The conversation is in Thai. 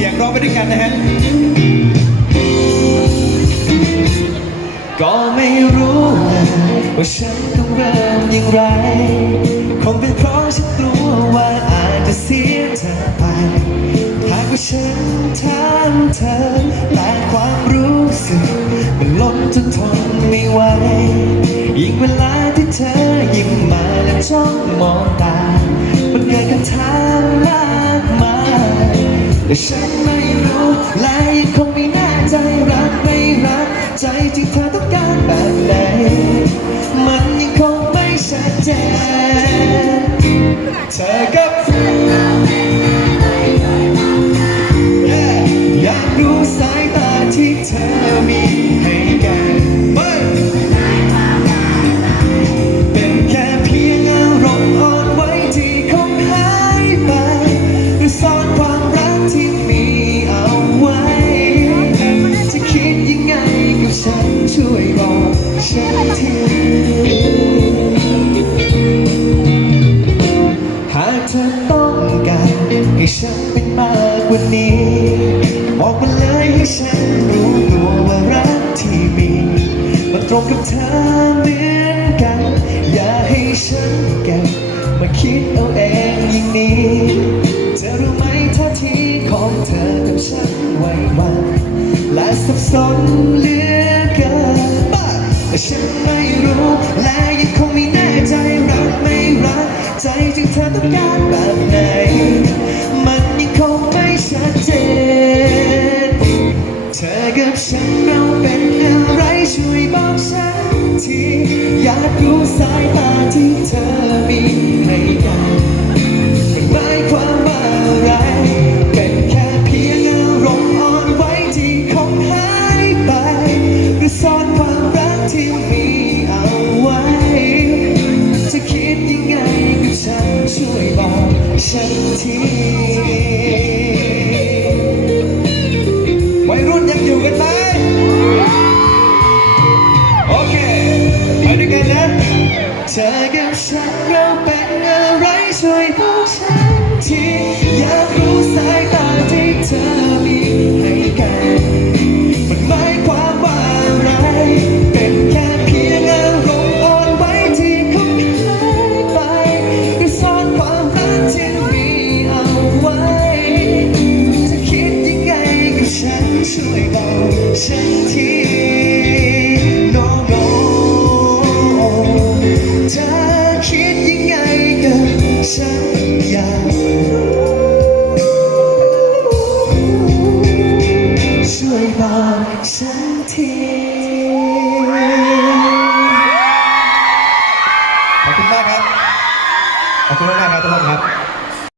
สียงร้องไปด้วยกันนะฮะ ก็ไม่รู้เลยว่าฉันต้องเริ่มอย่างไร คงเป็นเพราะฉันกลัวว่าอาจจะเสียเธอไปหากว่าฉันถามเธอแต่ความรู้สึกมันล้นจนทนไม่ไหวยิ่งเวลาที่เธอยิ้มมาและจ้องมองตา มันเกิดคำถามมากมาย แต่ฉันไม่รู้และยังคงไม่แน่ใจรักไม่รัก ใจที่เธอต้องการแบบไหนมันยังคงไม่ชัดเจนเธอก็ ว่านี้บอกมาเลยให้ฉันรู้ตัวว่ารักที่มีมันตรงกับเธอเหมือนกัน อย่าให้ฉันเก็บมาคิดเอาเองอย่างนี้ เธอรู้ไหมท่าทีของเธอทำฉันไหวหวันและสับสนเหลือเกินแต่ฉันไม่รู้และยังคงไม่แน่ใจรักไม่ อยากรู้สายตาที่เธอมีให้กันมันหมายความว่าอะไร เป็นแค่เพียงอารมณ์อ่อนไหวที่คงหายไป หรือซ่อนความรักที่มีเอาไว้ จะคิดยังไงกับฉันช่วยบอกฉันที ฉันที no no เธอคิดยังไงกับฉันอยากรู้ช่วยบอกฉัน